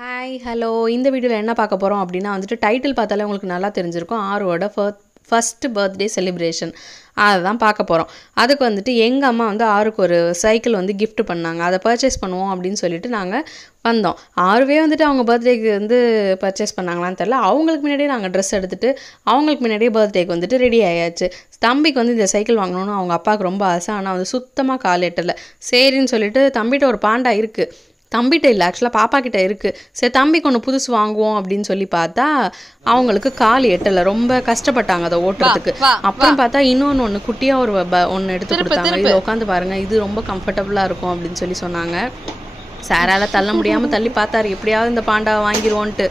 Hi hello இந்த வீடியோவில் என்ன பார்க்க போகிறோம் அப்படின்னா வந்துட்டு டைட்டில் பார்த்தாலே உங்களுக்கு நல்லா தெரிஞ்சிருக்கும். ஆரோட ஃபர்ஸ்ட் பர்த்டே செலிப்ரேஷன் அதை தான் பார்க்க போகிறோம். அதுக்கு வந்துட்டு எங்கள் அம்மா வந்து ஆருக்கு ஒரு சைக்கிள் வந்து கிஃப்ட் பண்ணாங்க. அதை பர்ச்சேஸ் பண்ணுவோம் அப்படின்னு சொல்லிட்டு நாங்கள் வந்தோம். ஆருவே வந்துட்டு அவங்க பர்த்டேக்கு வந்து பர்ச்சேஸ் பண்ணாங்களான்னு தெரில. அவங்களுக்கு முன்னாடியே நாங்கள் ட்ரெஸ் எடுத்துகிட்டு அவங்களுக்கு முன்னாடியே பர்த்டேக்கு வந்துட்டு ரெடி ஆயாச்சு. தம்பிக்கு வந்து இந்த சைக்கிள் வாங்கணும்னு அவங்க அப்பாவுக்கு ரொம்ப ஆசை. ஆனால் வந்து சுத்தமாக கால் எட்டலை. சரின்னு சொல்லிட்டு தம்பிகிட்ட ஒரு பாண்டா இருக்குது, தம்பிகிட்ட இல்லை ஆக்சுவலாக பாப்பா கிட்ட இருக்குது. சரி தம்பிக்கு ஒன்று புதுசு வாங்குவோம் அப்படின்னு சொல்லி பார்த்தா அவங்களுக்கு கால் எட்டலை. ரொம்ப கஷ்டப்பட்டாங்க அதை ஓட்டுறதுக்கு. அப்புறம் பார்த்தா இன்னொன்று குட்டியாக ஒரு ஒன்று எடுத்து கொடுத்தாங்க. இது உட்காந்து பாருங்கள், இது ரொம்ப கம்ஃபர்டபுளாக இருக்கும் அப்படின்னு சொல்லி சொன்னாங்க. சாரால் தள்ள முடியாமல் தள்ளி பார்த்தாரு, எப்படியாவது இந்த பாண்டாவை வாங்கிடுவோன்ட்டு.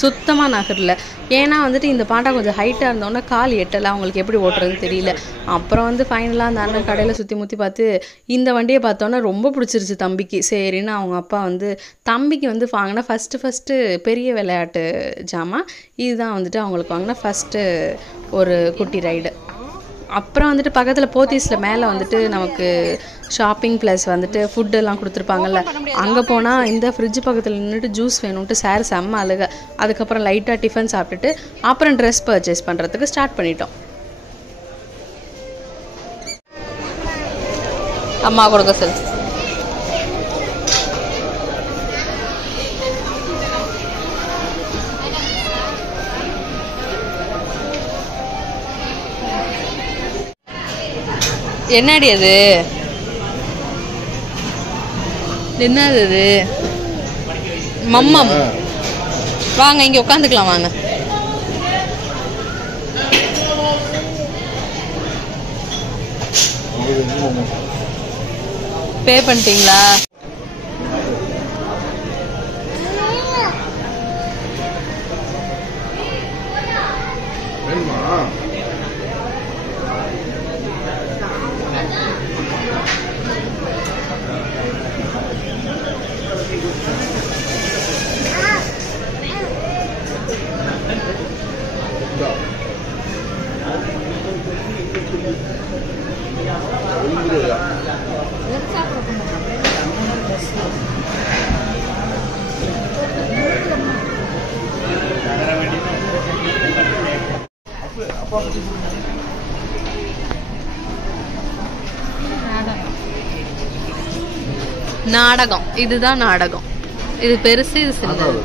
சுத்தமாக நகரில். ஏன்னா வந்துட்டு இந்த பாண்டா கொஞ்சம் ஹைட்டாக இருந்தோன்னே கால் எட்டலை, அவங்களுக்கு எப்படி ஓட்டுறதுன்னு தெரியல. அப்புறம் வந்து ஃபைனலாக அந்த அண்ணன் கடையில் சுற்றி முற்றி பார்த்து இந்த வண்டியை பார்த்தோன்னே ரொம்ப பிடிச்சிருச்சு தம்பிக்கு. சரின்னு அவங்க அப்பா வந்து தம்பிக்கு வந்து வாங்கினா ஃபஸ்ட்டு பெரிய விளையாட்டு ஜாமான் இதுதான் வந்துட்டு அவங்களுக்கு வாங்கினா ஃபஸ்ட்டு ஒரு குட்டி ரைடு. அப்புறம் வந்துட்டு பக்கத்தில் போத்தீஸில் மேலே வந்துட்டு நமக்கு ஷாப்பிங் ப்ளஸ் வந்துட்டு ஃபுட்டெல்லாம் கொடுத்துருப்பாங்கல்ல, அங்கே போனால் இந்த ஃப்ரிட்ஜ் பக்கத்தில் நின்றுட்டு ஜூஸ் வேணும்ட்டு சார் செம்ம அழுக. அதுக்கப்புறம் லைட்டாக டிஃபன் சாப்பிட்டுட்டு அப்புறம் ட்ரெஸ் பர்ச்சேஸ் பண்ணுறதுக்கு ஸ்டார்ட் பண்ணிட்டோம். அம்மா கொடுக்க சார். என்னடி அது, என்னது அது? மம்மம். வாங்க இங்கே உட்காந்துக்கலாம் வாங்க. பே பண்ணிட்டீங்களா? நாடகம், இதுதான் நாடகம். இது பெருசு, இது சின்னது.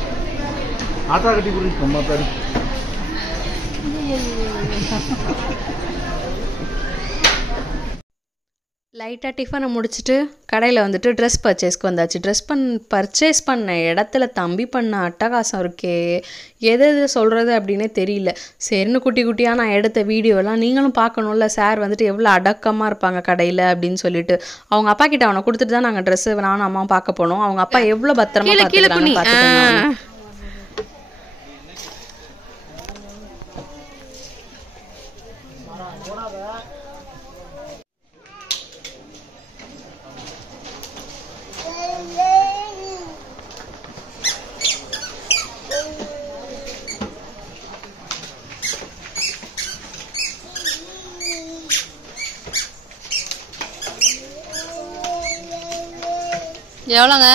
லைட்டாக டிஃபனை முடிச்சுட்டு கடையில் வந்துட்டு ட்ரெஸ் பர்ச்சேஸ்க்கு வந்தாச்சு. பர்ச்சேஸ் பண்ண இடத்துல தம்பி பண்ண அட்டகாசம் இருக்கே, எது சொல்கிறது அப்படின்னே தெரியல. சரின்னு குட்டியாக நான் எடுத்த வீடியோலாம் நீங்களும் பார்க்கணும்ல. சார் வந்துட்டு எவ்வளோ அடக்கமாக இருப்பாங்க கடையில் அப்படின்னு சொல்லிட்டு அவங்க அப்பா கிட்ட அவனை கொடுத்துட்டு தான் நாங்கள் ட்ரெஸ்ஸு நானும் அம்மாவும் பார்க்க போனோம். அவங்க அப்பா எவ்வளோ பத்திரமா பார்த்துக்கிட்டாங்க. எவ்வளோங்க?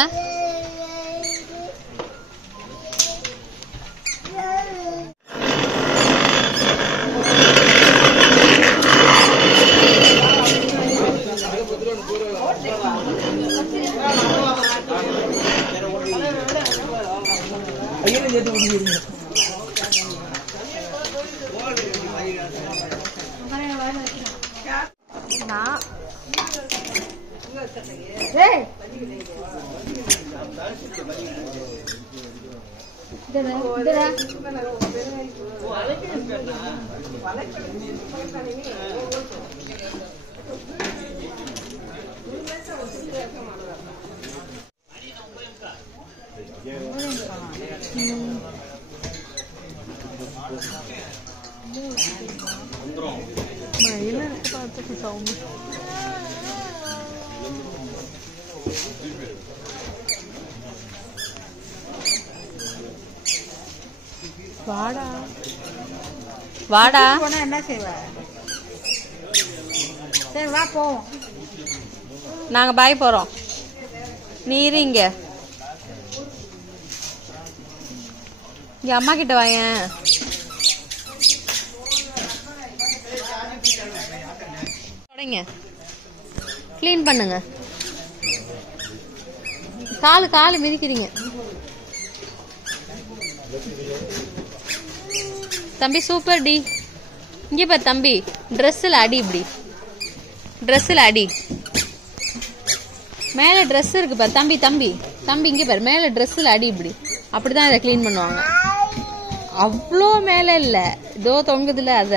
வாடா வாடா போனா என்ன செய்வ? சரி வா போவோம். நாங்க பாய் போறோம். நீ இருங்க. இங்க அம்மா கிட்ட வாங்க. தொடங்க, கிளீன் பண்ணுங்க. காலு மிதிக்கிறீங்க. தம்பி சூப்பர் டி. இங்க பாரு தம்பி, ட்ரெஸ்ல அடி. இப்படி ட்ரெஸ்ல அடி. மேல ட்ரெஸ் இருக்கு பாரு தம்பி. தம்பி இங்க பாரு, மேல ட்ரெஸ்ல அடி. இப்படி அப்படிதான் இதை கிளீன் பண்ணுவாங்க. அவ்வளோ மேல இல்ல, இதோ தொங்குதுல அத.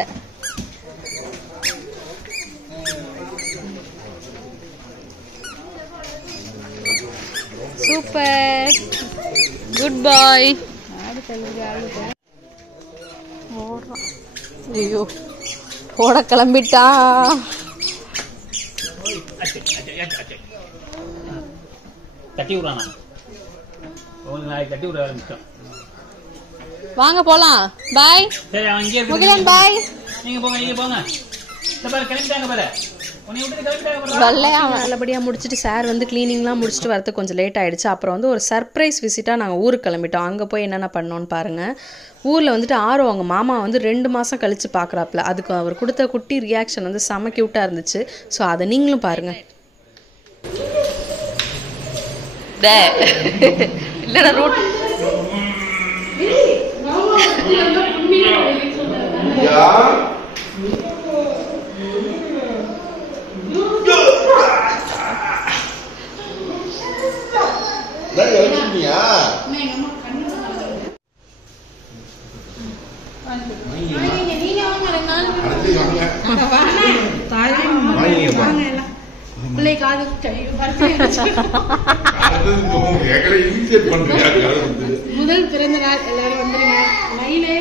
சூப்பர், குட் பாய். ஐயோ போட கிளம்பிட்டா. வாங்க போலாம். பாய் முகிலன், பாய். நல்லபடியா முடிச்சுட்டு சார் வந்து கிளீனிங்லாம் முடிச்சுட்டு வரதுக்கு கொஞ்சம் லேட் ஆயிடுச்சு. அப்புறம் வந்து ஒரு சர்ப்ரைஸ் விசிட்டா நாங்கள் ஊருக்கு கிளம்பிட்டோம். அங்கே போய் என்னென்ன பண்ணோன்னு பாருங்க. ஊரில் வந்துட்டு ஆரோ அவங்க மாமா வந்து 2 மாதம் கழிச்சு பார்க்குறாப்புல. அதுக்கு அவர் கொடுத்த குட்டி ரியாக்ஷன் வந்து செம க்யூட்டாக இருந்துச்சு. ஸோ அதை நீங்களும் பாருங்க. இல்லைடா ரோட் முதல் பிறந்த நாள் எல்லாரும் வந்துருங்க. மயிலே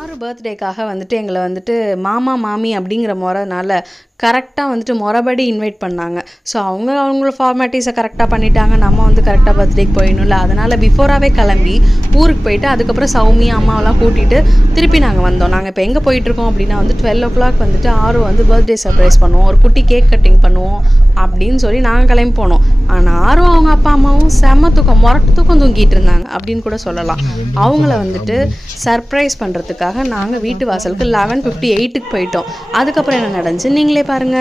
ஆறு பர்த்டேக்காக வந்துட்டு எங்களை வந்துட்டு மாமா மாமி அப்படிங்கிற முறைனால கரெக்டாக வந்துட்டு முறைப்படி இன்வைட் பண்ணாங்க. ஸோ அவங்களோட ஃபார்மாலிட்டிஸை கரெக்டாக பண்ணிட்டாங்க. நம்ம வந்து கரெக்டாக பர்த்டேக்கு போயிடணும்ல. அதனால் பிஃபோராகவே கிளம்பி ஊருக்கு போயிட்டு அதுக்கப்புறம் சௌமி அம்மாவெல்லாம் கூட்டிகிட்டு திருப்பி நாங்கள் வந்தோம். நாங்கள் இப்போ எங்கே போயிட்டுருக்கோம் அப்படின்னா வந்து 12 o'clock வந்துட்டு ஆரோ வந்து பர்த்டே சர்ப்ரைஸ் பண்ணுவோம், ஒரு குட்டி கேக் கட்டிங் பண்ணுவோம் அப்படின்னு சொல்லி நாங்கள் கிளம்பி போனோம். ஆனால் ஆரோ அவங்க அப்பா அம்மாவும் செம்ம தூக்கம், முரட்டு தூக்கம் தூங்கிட்டு இருந்தாங்க அப்படின்னு கூட சொல்லலாம். அவங்கள வந்துட்டு சர்ப்ரைஸ் பண்ணுறதுக்காக நாங்கள் வீட்டு வாசலுக்கு 11:58க்கு போயிட்டோம். அதுக்கப்புறம் என்ன நடந்துச்சு நீங்களே பாருங்க.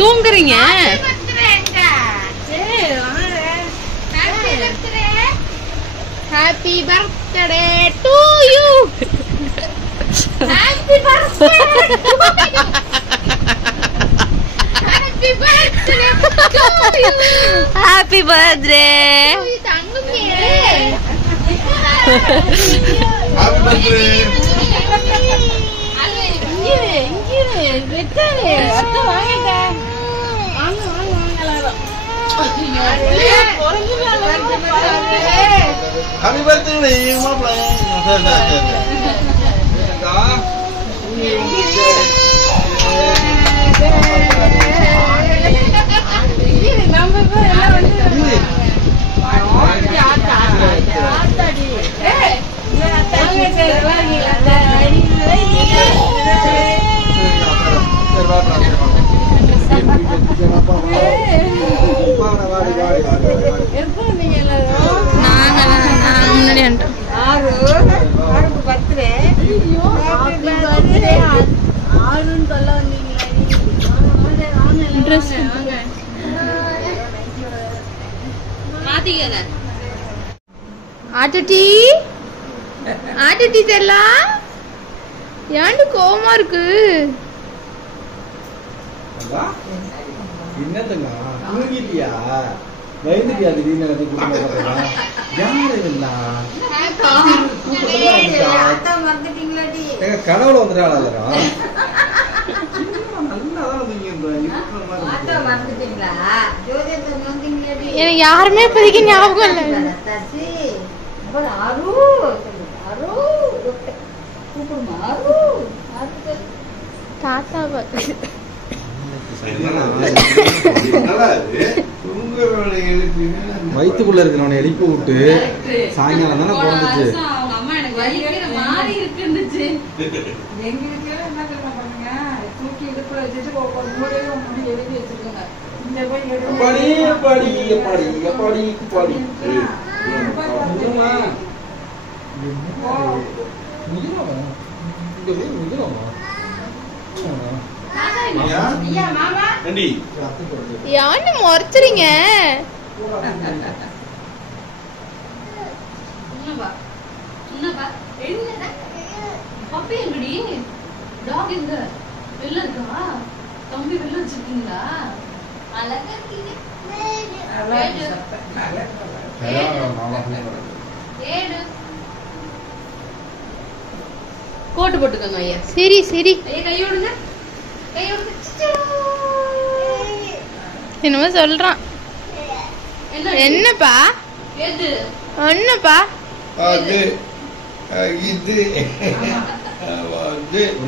தூங்குறீங்க? Happy birthday to you. Happy birthday to you. Happy birthday to you. Happy birthday. தங்கமே. Happy birthday. இங்கே வெட்டலே அத்தை வாங்கடா. வாங்க எல்லாரும். Happy birthday மாப்ள. ஆட்டி தெரியலாம் ஏன்டு கோவமா இருக்கு. என்னதுங்க தூங்கிட்டியா? வயதுக்கு அது வீணா குடும்பம் யாரு இல்ல அத்தை வந்துட்டீங்களாடி? கனவுல வந்துட்டாளா? எனக்கு யாருமே இப்போதைக்கு ஞாபகம் இல்லை. தாத்தா வயிற்றுக்குள்ள இருக்கிறவனை எழுப்பி விட்டு சாயங்காலம் தானே பிறந்துச்சு. யான்னு முறைச்சுறீங்க? தம்பி வெளில வச்சிருக்கீங்களா? கோட்டு போட்டுக்கோங்க ஐயா. சரி சரி. கையோடுங்க என்னமோ சொல்றான். என்னப்பா? என்னப்பா? அது இது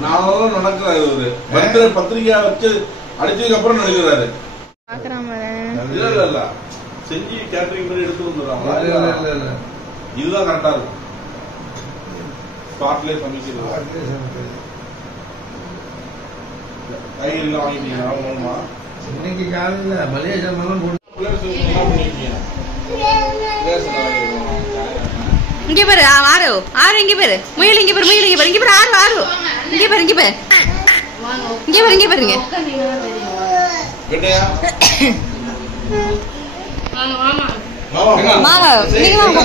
நாளும் நடக்கிறாரு. ஒரு பர்த்டே பத்திரிக்கை வச்சு அடிச்சதுக்கு அப்புறம் நடக்கிறாரு. இல்ல செஞ்சு கேட்டரிங் பண்ணி எடுத்து வந்துடுறாங்க. இதுதான் கரெக்டா இருக்கும். ஸ்பாட்லயே சமைக்கிறது. காய்கறிலாம் வாங்கிட்டீங்களா? இன்னைக்கு காலையில் மளிகை சாமான் போட்டு இங்க பாரு ஆறு ஆறு இங்க பாரு முயல் இங்க பாரு முயல் இங்க பாரு இங்க பாரு ஆறு ஆறு இங்க பாரு இங்க பாரு இங்க பாரு இங்க பாருங்க மாமா நீங்க வாங்க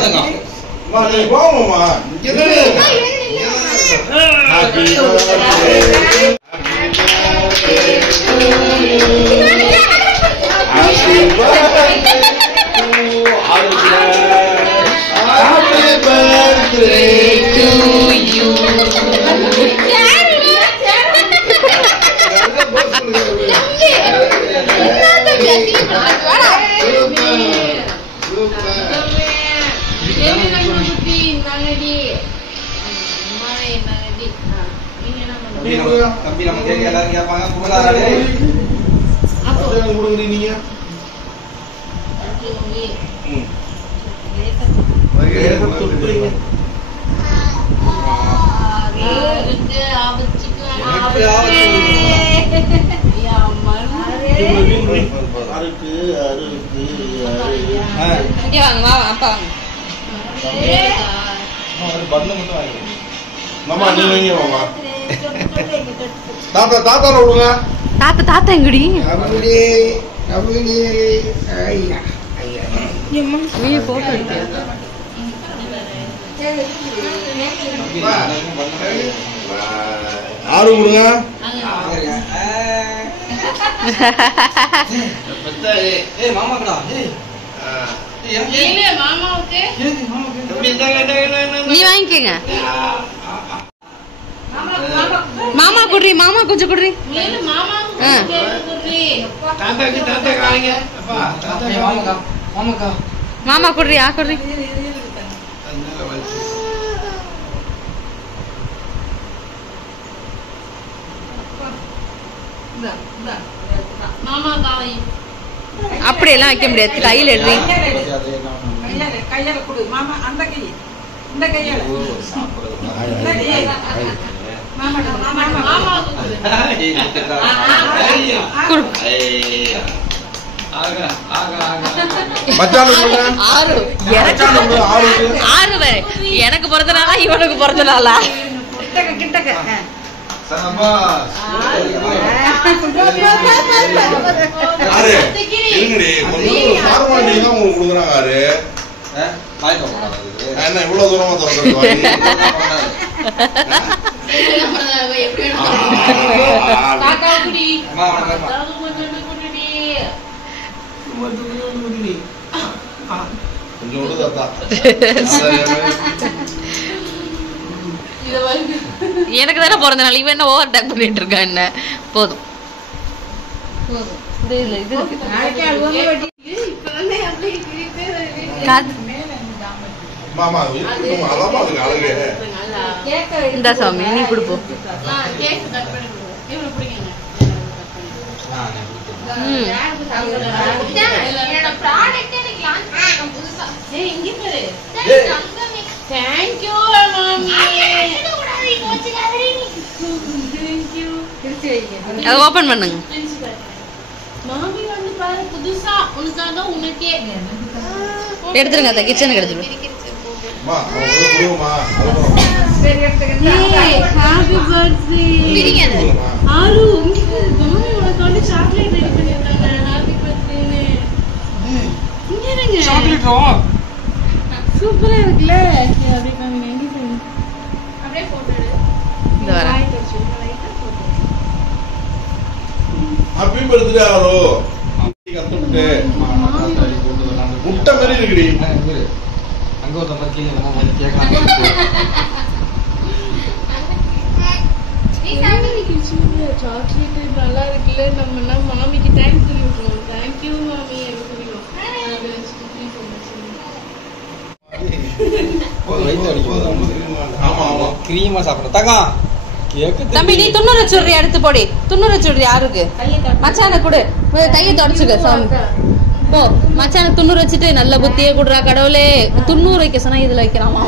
தம்பி நம்ம கேட்க எல்லாரும் கேட்பாங்க. நீங்க தாத்தா தாத்தா விடுங்க. தாத்தா தாத்தா எங்கடி போட்டோ எடுக்க ஆறு விடுங்க. நீ வாங்கிக்கங்க. மாமா குடுறி மாமா கொஞ்சம் குடுறி. மாமா குடுறி ஆ குடுறி. அப்படியெல்லாம் வைக்க முடியாது. கையில் எழுதி கையால கொடு மாமா. அந்த கை இந்த கையால எனக்கு பிறந்த நாளா இவனுக்கு பிறந்த நாளா? கிட்டக்க என்ன இவ்வளவு தூரமா கொஞ்சம் எனக்கு தானே பிறந்த நாள், இவன் என்ன ஓவர் டேக் பண்ணிட்டு இருக்கா என்ன? போதும் போதும். இது இருக்கு இந்த சாமி நீ கொடுப்போம். அதை ஓபன் பண்ணுங்க. எடுத்துருங்க, அந்த கிச்சனுக்கு எடுத்துருங்க. சூப்பரா இருக்குல்ல? இந்த வர ஹாப்பி பர்த்டே ஆரோ. கத்துட்டு முட்டை மாதிரி இருக்குடி. அங்க ஒரு நம்பர் கேட்கலாம். சாக்லேட் நல்லா இருக்குல்ல? நம்ம மாமிக்கு தேங்க்ஸ் சொல்லி விட்டுருவோம். தேங்க்யூ மாமி. கிரீமா சாப்பிட தகா தம்பி, நீ துண்ணூறு சுடுறி எடுத்து போடி. துண்ணூறு சுடுறி யாருக்கு? மச்சான கொடு. கையை தொடச்சுக்க சாமி. போ மச்சான துண்ணூறு வச்சுட்டு நல்ல புத்தியே கொடுறா கடவுளே. துண்ணூறு வைக்க சொன்னா இதுல வைக்கிறாமா?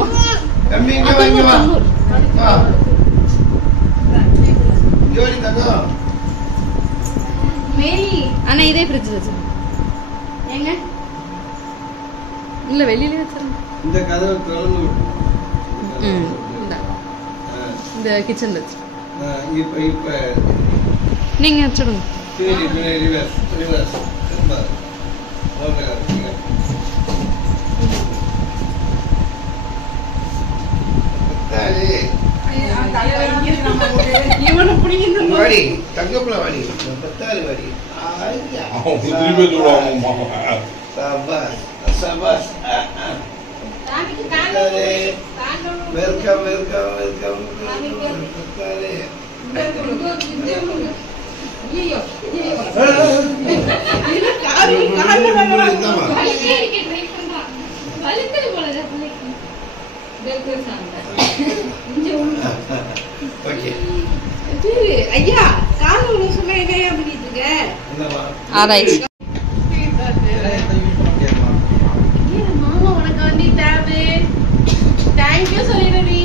ஆனா இதே ஃப்ரிட்ஜ் வச்சு இல்ல வெளியிலே வச்சிருங்க. இந்த கதவை திறந்து இந்த கிச்சன்ல வச்சு இப்ப நீங்க வச்சுடுங்க. இவனை பிடிக்கின்ற வாடி தங்கப்புல வாடி பத்தாறு வாடி சபாஸ் சபாஸ் வெல்கம் வெல்கம் வெல்கம் பத்தாறு ஐயா கால சொன்ன எதையா பண்ணிட்டு இருக்க? ஆராய்ச்சி மாமா உனக்கு வந்து தேவை. தேங்க்யூ சொல்லிடுறீ.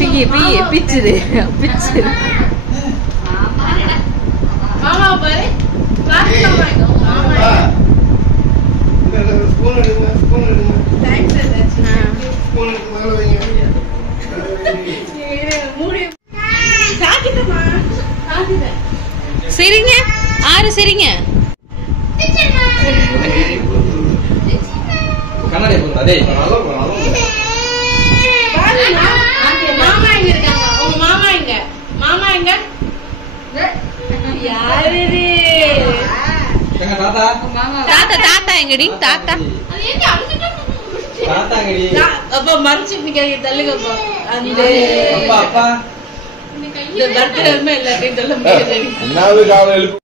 பிய்ய பிய்ய பிச்சுது பிச்சு. மாமா பாரு. மாமா ஸ்பூன் எடுங்க ஸ்பூன் எடுங்க தேங்க்ஸ் ஸ்பூன் எடுத்து மேல வைங்க சரிங்க. ஆறு சரிங்க. கண்ணாடி போடுறா டேய். மாமா எங்க இருக்காங்க? உங்க மாமா எங்க? மாமா எங்க? யாரு இது? எங்க தாத்தா தாத்தா தாத்தா எங்கடி? தாத்தா அது என்ன அழுதுட்டு தாத்தா எங்கடி? அப்பா மறைச்சு நிக்காதீங்க, தள்ளுங்கப்பா. அந்த அப்பா அப்பா இந்த பர்த்டே எல்லாத்தையும் சொல்ல முடியாது. என்னாவது காலம் எழுப்பு.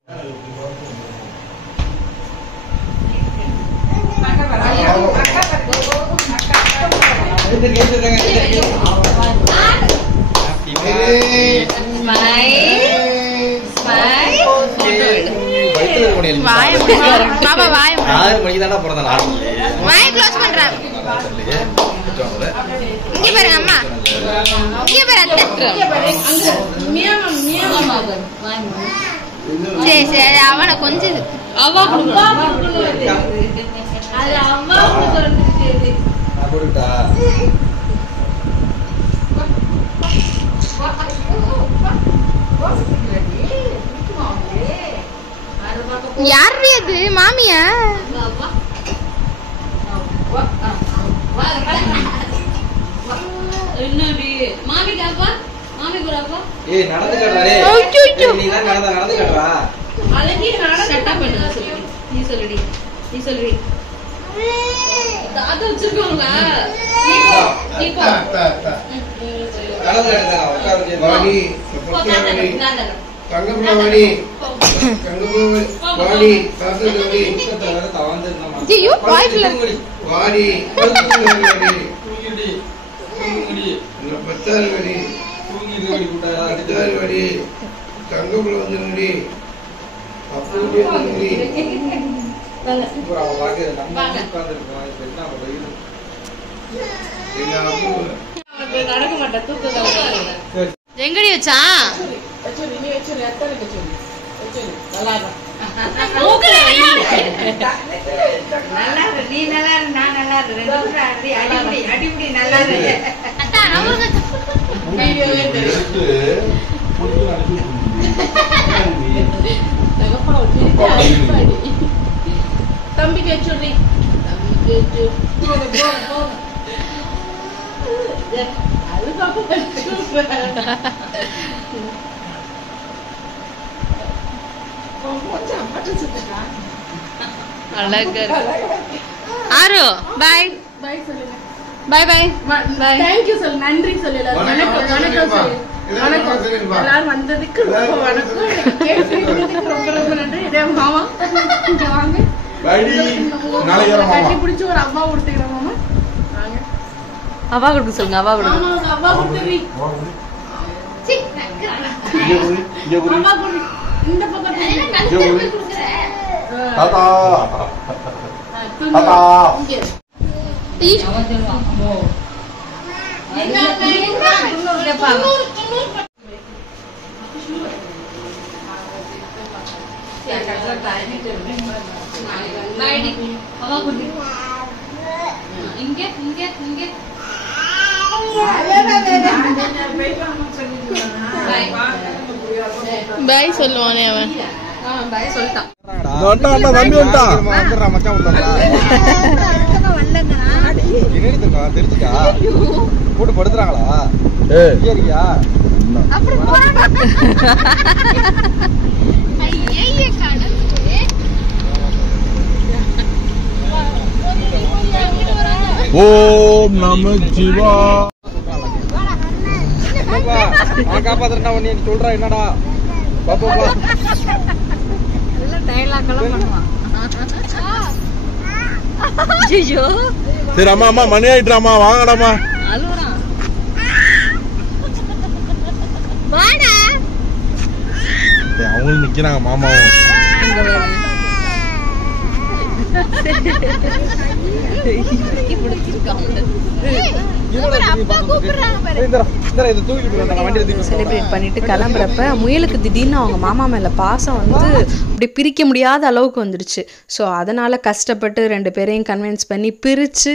பாபா வாய் 6 மணிக்கு தானே பிறந்த நாள். வாய் க்ளோஸ் பண்றேன். இங்க பாருங்க அம்மா. இங்க பாரு அத்தை. சரி சரி அவனை கொஞ்சம் அவா கொடுக்கணும். அது அம்மா கொடுத்துட்டு நான் போட்டுட்டா யாரு அது? மாமியா? என்னடி மாமி காப்பா? மாமி குராப்பா? ஏய் நடந்து காட்றா டேய். நீ தான் நடந்து காட்றா. அழகி நாடா செட்டா பண்ணுங்க சொல்லு. நீ சொல்லுடி. நீ சொல்லுடி. தாத்தா வச்சிருக்காங்களா? நீ போ. தா வாடி தங்கப்பிள்ளை வாடி சாப்பிட்டு வாடி பத்தாறு வடி தங்கப்பிள்ளை வந்துருங்கடி அப்படி நடக்க மாட்டேன் தூக்க எங்கடி வச்சா நீ நல்லா இரு நான் நல்லா இரு அடிப்படி நல்லா இரு தம்பிக்கு வச்சுடுறீ ஆரு பாய் பாய் சொல்லுங்க பாய் பாய் பாய் தேங்க்யூ சொல்லு நன்றி சொல்லு வணக்கம் வணக்கம் சொல்லு வணக்கம் எல்லாரும் வந்ததுக்கு ரொம்ப வணக்கம் ரொம்ப ரொம்ப நன்றி இதே மாமா இங்க வாங்க கட்டி பிடிச்சி ஒரு அம்மா கொடுத்துக்கிறேன் மாமா வாங்க அவா கொடுக்க சொல்லுங்க அவா கொடுங்க அம்மா கொடுத்துறீ அம்மா கொடு இந்த பக்கம் தாத்தா பாய் சொல்லுவானே அவன் பாய் சொல்லிட்டான் தம்பி வந்துட்டான் மச்சான் தெரிஞ்சுக்கா போட்டு படுத்துறாங்களா இருக்கியா ஓம் நம சிவா காப்பாத்துறா உன்னை சொல்றா என்னடா பாப்பா சரி அம்மா அம்மா மணி ஆயிட்டுறாமா வாங்கடாமா அவங்களும் நிக்கிறாங்க மாமாவும் செலிப்ரேட் பண்ணிட்டு கிளம்புறப்ப முயலுக்கு திடீர்னு அவங்க மாமா மேலே பாசம் வந்து இப்படி பிரிக்க முடியாத அளவுக்கு வந்துடுச்சு. ஸோ அதனால் கஷ்டப்பட்டு 2 பேரையும் கன்வின்ஸ் பண்ணி பிரித்து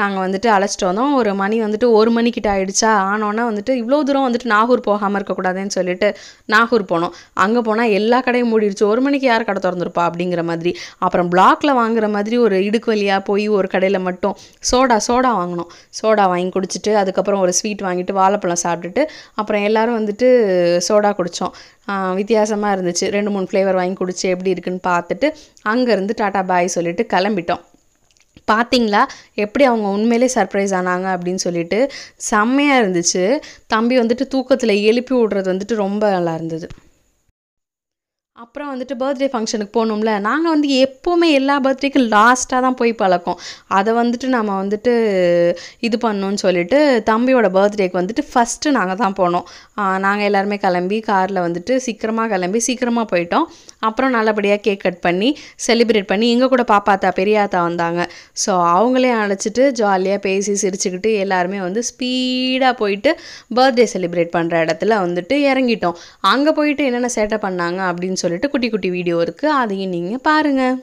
நாங்கள் வந்துட்டு அழைச்சிட்டு வந்தோம். ஒரு மணி வந்துட்டு 1 மணிக்கிட்ட ஆகிடுச்சா ஆனோன்னா வந்துட்டு இவ்வளோ தூரம் வந்துட்டு நாகூர் போகாமல் இருக்கக்கூடாதுன்னு சொல்லிட்டு நாகூர் போனோம். அங்கே போனால் எல்லா கடையும் மூடிடுச்சு. 1 மணிக்கு யார் கடை திறந்துருப்பா அப்படிங்கிற மாதிரி. அப்புறம் பிளாக்ல வாங்குற மாதிரி ஒரு இடுக்கு வழியாக போய் ஒரு கடையில் மட்டும் சோடா வாங்கினோம். சோடா வாங்கி குடிச்சிட்டு அதுக்கப்புறம் ஒரு ஸ்வீட் வாங்கிட்டு வாழைப்பழம் சாப்பிட்டுட்டு அப்புறம் எல்லோரும் வந்துட்டு சோடா குடித்தோம். வித்தியாசமாக இருந்துச்சு. 2-3 ஃப்ளேவர் வாங்கி குடிச்சு எப்படி இருக்குன்னு பார்த்துட்டு அங்கேருந்து டாட்டா பாய் சொல்லிட்டு கிளம்பிட்டோம். பார்த்தீங்களா எப்படி அவங்க உண்மையிலே சர்ப்ரைஸ் ஆனாங்க அப்படின்னு சொல்லிட்டு செம்மையாக இருந்துச்சு. தம்பி வந்துட்டு தூக்கத்தில் எழுப்பி விடுறது வந்துட்டு ரொம்ப நல்லா இருந்தது. அப்புறம் வந்துட்டு பர்த்டே ஃபங்க்ஷனுக்கு போகணும்ல, நாங்கள் வந்து எப்போவுமே எல்லா பர்த்டேக்கும் லாஸ்ட்டாக தான் போய் பழக்கம். அதை வந்துட்டு நம்ம வந்துட்டு இது பண்ணணும்னு சொல்லிட்டு தம்பியோட பர்த்டேக்கு வந்துட்டு ஃபஸ்ட்டு நாங்கள் தான் போனோம். நாங்கள் எல்லாருமே கிளம்பி காரில் வந்துட்டு சீக்கிரமாக போயிட்டோம். அப்புறம் நல்லபடியாக கேக் கட் பண்ணி செலிப்ரேட் பண்ணி எங்கள் கூட பாப்பாத்தா பெரியாத்தா வந்தாங்க. ஸோ அவங்களே அழைச்சிட்டு ஜாலியாக பேசி சிரிச்சுக்கிட்டு எல்லாருமே வந்து ஸ்பீடாக போயிட்டு பர்த்டே செலிப்ரேட் பண்ணுற இடத்துல வந்துட்டு இறங்கிட்டோம். அங்கே போயிட்டு என்னென்ன சேட்டை பண்ணாங்க அப்படின்னு சொல்லிட்டு குட்டி வீடியோ இருக்குது, அதையும் நீங்கள் பாருங்கள்.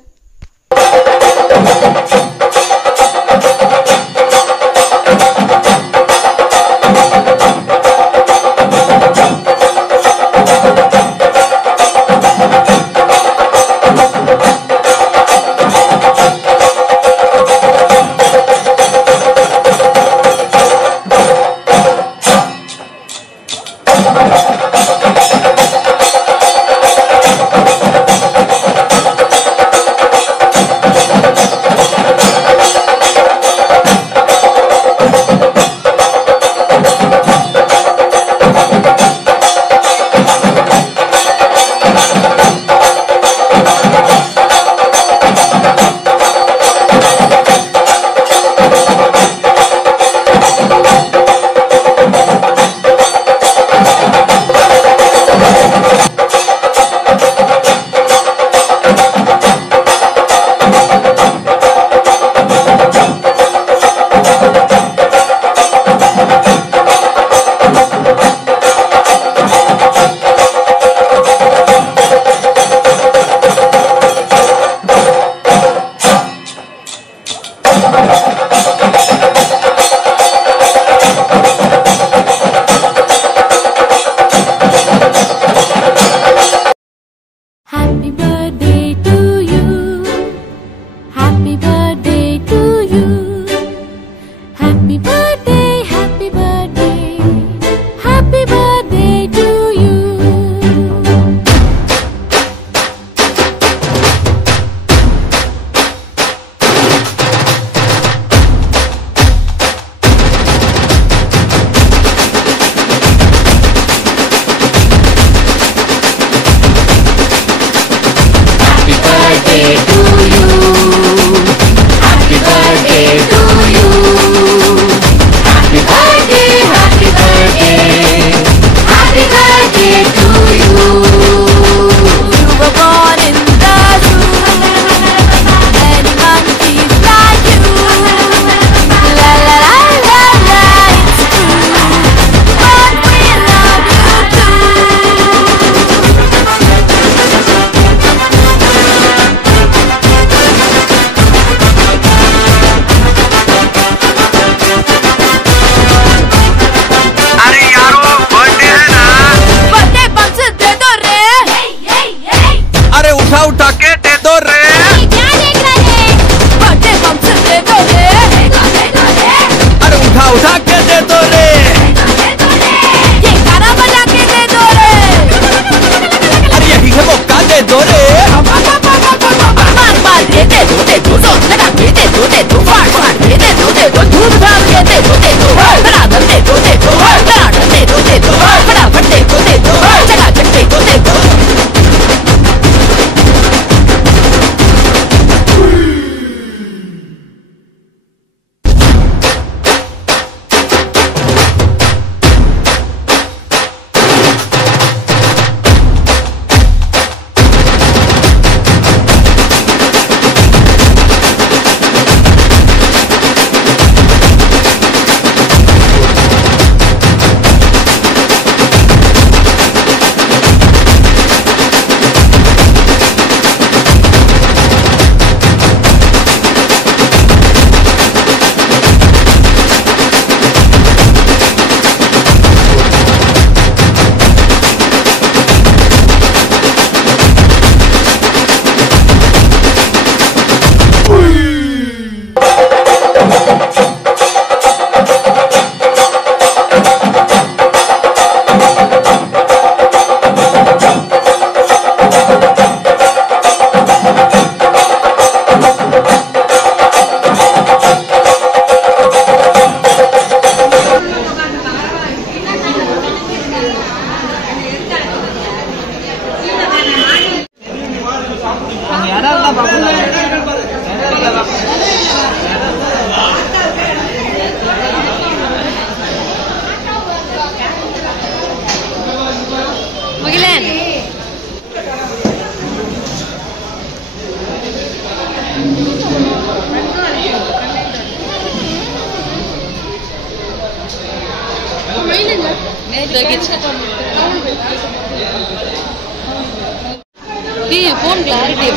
ஃபோன் கிளாரிட்டி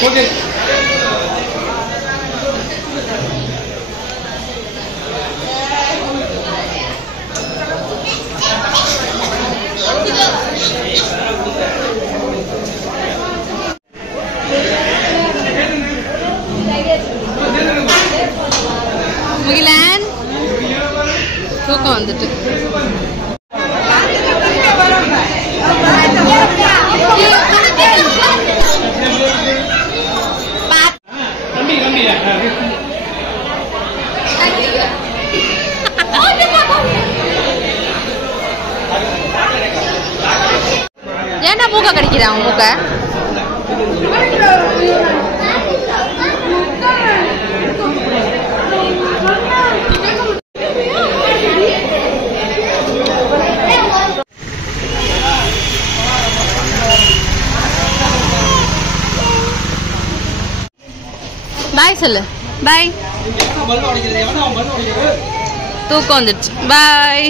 ஓகே முகிலன் தூக்கம் வந்துட்டு ஏன்டா மூக்க கடிக்கிறான் உன் மூக்க பாய் சொல்லு பாய் தூக்கம் வந்துடுச்சு பாய்